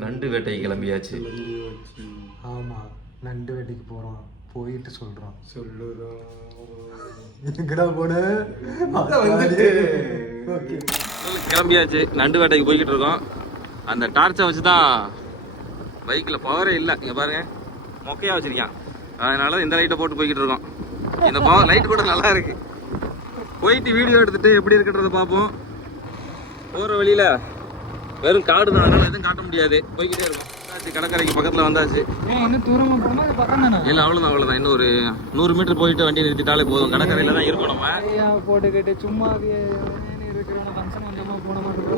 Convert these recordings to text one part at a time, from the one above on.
நண்டு வேட்டை கிளம்பியாச்சு. ஆமாம், நண்டு வேட்டைக்கு போகிறோம். போயிட்டு சொல்கிறோம். கிளம்பியாச்சு, நண்டு வேட்டைக்கு போய்கிட்டு இருக்கோம். அந்த டார்ச்சை வச்சு தான் பைக்கில் பவரே இல்லை. இங்கே பாருங்க, மொக்கையாக வச்சிருக்கான். அதனால இந்த லைட்டை போட்டு போய்கிட்டு இருக்கோம். இந்த பவர் லைட் கூட நல்லா இருக்கு. போயிட்டு வீடியோ எடுத்துட்டு எப்படி இருக்குன்றத பார்ப்போம். போகிற வழியில் வெறும் காடு தான், அதனால எதுவும் காட்ட முடியாது. போய்கிட்டே இருக்கும். கடற்கரைக்கு பக்கத்தில் வந்தாச்சு. இல்லை, அவ்வளோதான். இன்னும் ஒரு 100 மீட்டர் போயிட்டு வண்டி நிறுத்திட்டாலே போதும். கடற்கரையில் தான் இருக்கணும் நம்ம. போட்டுக்கிட்டு சும்மா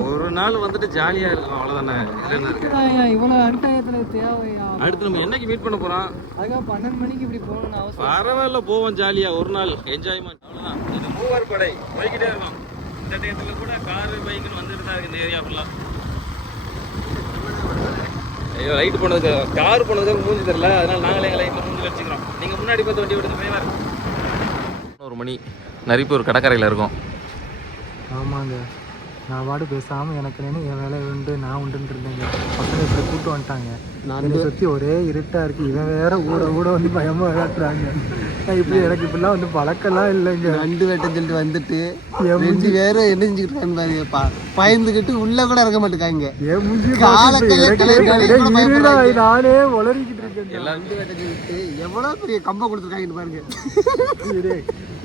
ஒரு நாள் வந்துட்டு ஜாலியாக இருக்கும், அவ்வளோதானே. இவ்வளோ அன்டயத்தில் தேவையா? அடுத்து நம்ம என்னைக்கு மீட் பண்ண போகிறோம்? அதுக்காக 12 மணிக்கு இப்படி போகணும்னு அவசியம். பரவாயில்ல, போவோம் ஜாலியாக. ஒரு நாள் என்ஜாய்மெண்ட், அவ்வளோதான். இது மூவர் படை போய்கிட்டே இருக்கும். இந்த டயத்தில் கூட காரு பைக்குன்னு வந்துட்டு தான் இருக்கு இந்த ஏரியா ஃபுல்லாக. ஐயோ, லைட் போனதுக்கு, கார் போனதுக்கு மூஞ்சி தெரியல, அதனால நாங்களே எங்கள் லைட்டில் மூஞ்சி வச்சுக்கிறோம். நீங்கள் முன்னாடி பார்த்து வண்டி விடுறது பயமாக இருக்கும். 1 மணி நரிப்பூர் கடற்கரையில் இருக்கும். ஆமாங்க, நான் பாடு பேசாமல் எனக்கு என் வேலை உண்டு, நான் உண்டுன்னு இருந்தேங்க. பசங்க இப்படி கூப்பிட்டு வந்துட்டாங்க. நான் சுற்றி ஒரே இருட்டாக இருக்குது. இவன் வேற ஊட வந்து பயமாக விளையாட்டுறாங்க. இப்படி எனக்கு இப்படிலாம் வந்து பழக்கெல்லாம் இல்லைங்க. நண்டு வேட்டைன்னு சொல்லிட்டு வந்துட்டு ரெண்டு பேரும் என்ன செஞ்சுக்கிட்டு இருக்காங்க, பயந்துக்கிட்டு உள்ள கூட இறக்க மாட்டேங்காங்க. நானே உளறிக்கிட்டு இருக்கேன். நண்டு வேட்டை சொல்லிட்டு எவ்வளவு பெரிய கம்பம் கொடுத்துருக்காங்கன்னு பாருங்க.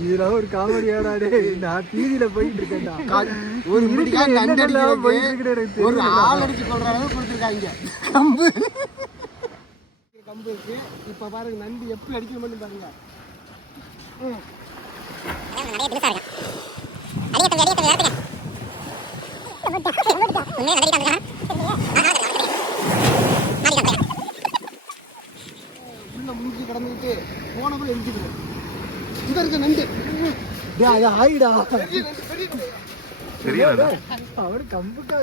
இதெல்லாம் ஒரு காமெடியாடாடே. நான் டிவியில போயிட்டு இருக்கேன்டா. ஒரு ஒரு ஆள் அடிச்சு கொள்ற அளவு கொடுத்துருக்காங்க கம்பு. கம்பு இருக்கு. இப்ப பாருங்க நண்டு எப்படி அடிக்கணும்னு பாருங்க. உள்ள மூஞ்சி கடந்துட்டு போனப்பறம் எழுதிக்கணும். இங்க இருக்க நண்டு ஆயிடா அவரு கம்புக்கு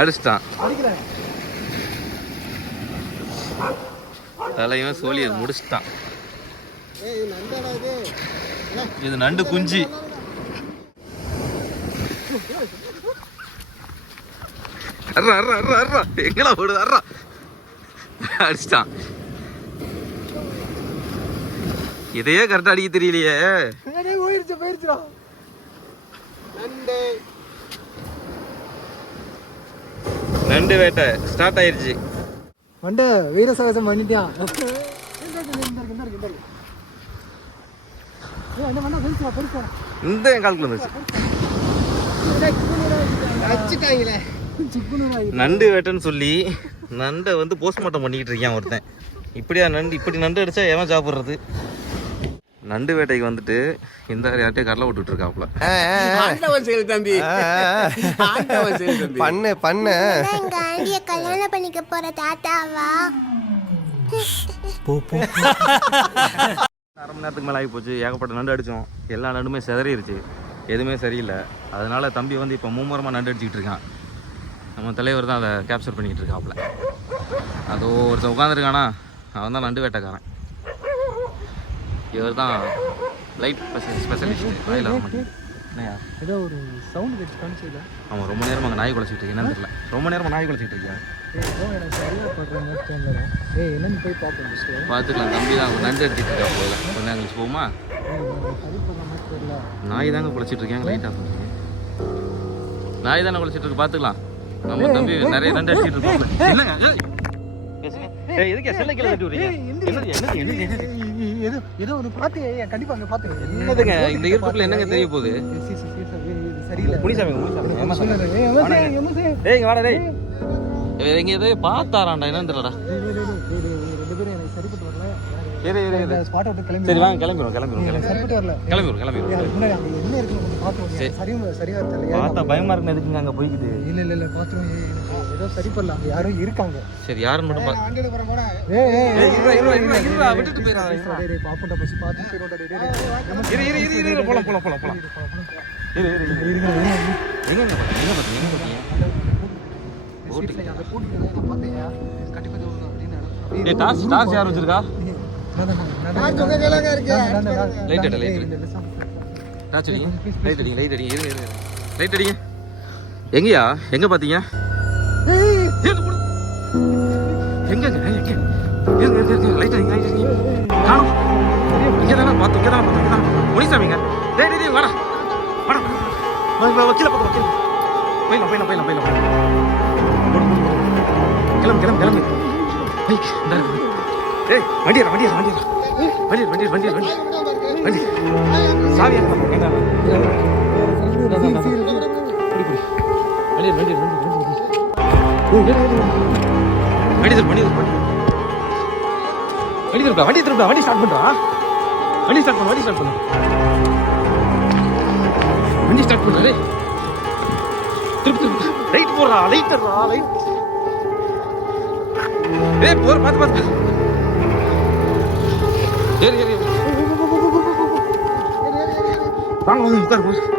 அடிச்சிட்டான். தலைவன் சோழியை முடிச்சிட்டான். இது நண்டு குஞ்சு. எங்களா போடுது, அடிச்சிட்டான். இதையே கரெக்டா அடிக்க தெரியலையே. நண்டு வேட்டை ஸ்டார்ட் ஆயிருச்சு. மண்ட வீர சாகசம் பண்ணிட்டான். இந்த என் காலுக்குள்ள வந்துச்சு. நண்டு வேட்டைன்னு சொல்லி நண்டை வந்து போஸ்ட்மார்ட்டம் பண்ணிக்கிட்டு இருக்கான் ஒருத்தன். இப்படியா நண்டு, இப்படி நண்டு அடிச்சா ஏன் சாப்பிட்றது? நண்டு வேட்டைக்கு வந்துட்டு இந்த யார்ட்டையும் கடலை விட்டுட்டு இருக்காப்புல. பண்ணு கல்யாணம் பண்ணிக்க போற தாத்தாவா? 1/2 மணி நேரத்துக்கு மேலே ஆகி போச்சு. ஏகப்பட்ட நண்டு அடித்தோம். எல்லா நண்டுமே சிதறிடுச்சு. எதுவுமே சரியில்லை. அதனால தம்பி வந்து இப்போ மும்முரமாக நண்டு அடிச்சுக்கிட்டு இருக்கான். நம்ம தலைவர் தான் அதை கேப்சர் பண்ணிக்கிட்டு இருக்காப்புல. அதோ ஒருத்தன் உட்காந்துருக்கானா, அவன் தான் நண்டு வேட்டைக்காரன். இவர் தான் லைட் ஸ்பெஷலிஸ்ட். வாயில் வர மாட்டேன். என்னையா ஏதோ ஒரு சவுண்ட் வச்சு காமிச்சது. ஆமாம், ரொம்ப நேரம் அங்கே நாய் குலைச்சிட்டு இருக்கேன். என்னன்னு தெரியல, ரொம்ப நேரமாக நாய் குலைச்சிட்டு இருக்கேன். என்னன்னு போய் பார்ப்போம். பார்த்துக்கலாம். தம்பி தான் நண்டு எடுத்துட்டு இருக்கா போல. கொஞ்சம் நேரம் கழிச்சு போகுமா? நாய் தாங்க குலைச்சிட்டு இருக்கேன். லைட்டாக சொல்லுங்க. நாய் தானே குலைச்சிட்டு இருக்கு, பார்த்துக்கலாம். நம்ம தம்பி நிறைய நண்டு அடிச்சிட்டு இருக்கோம். இல்லைங்க, எதுக்கு செல்ல கீழே கட்டி விடுறீங்க? ஏதோ ஒன்று பார்த்து கண்டிப்பாக அங்கே பார்த்து என்னதுங்க இந்த இருட்டுக்குள்ள என்னங்க தெரிய போகுது? சரியில்லை. முனிசாமி டேய் இங்க வாடா டேய். எங்க ஏதோ பார்த்தாராண்டா, என்னன்னு தெரியலடா. 2 பேரும் எனக்கு சரிப்பட்டு வரல. ஸ்பாட் அவுட் கிளம்பி. சரி வாங்க, கிளம்பிடுவோம். சரிப்பட்டு வரல. கிளம்பிடுவோம். முன்னாடி அங்கே என்ன இருக்குன்னு பார்த்துருவோம். சரியா தெரியல. பார்த்தா பயமா இருக்கு. எதுக்குங்க அங்கே போய்க்குது? இல்லை பார்த்துருவோம். ஏதோ சரி பண்ணல. அங்கே யாரும் இருக்காங்க. சரி, யாருன்னு மட்டும் விட்டுட்டு போயிடறாங்க. பாப்புண்டா பசி பார்த்து போயிடும்டா. போலாம். டார்ச் யார் வச்சிருக்கா? லைட் அடிங்க. எங்கயா எங்க பாத்தீங்க? எங்க முனிசாமிங்க வாடா வாடா வக்கீல பக்கம் வக்கீல் போயிடலாம் கிளம்பு ஏய் வண்டி சாவி வண்டி ஸ்டார்ட் பண்றா வண்டி ஸ்டார்ட் பண்ணு திருப்பி லைட் போடுறா லைட் ஏய் போற பாத்து ஏறி வாங்க உட்காரு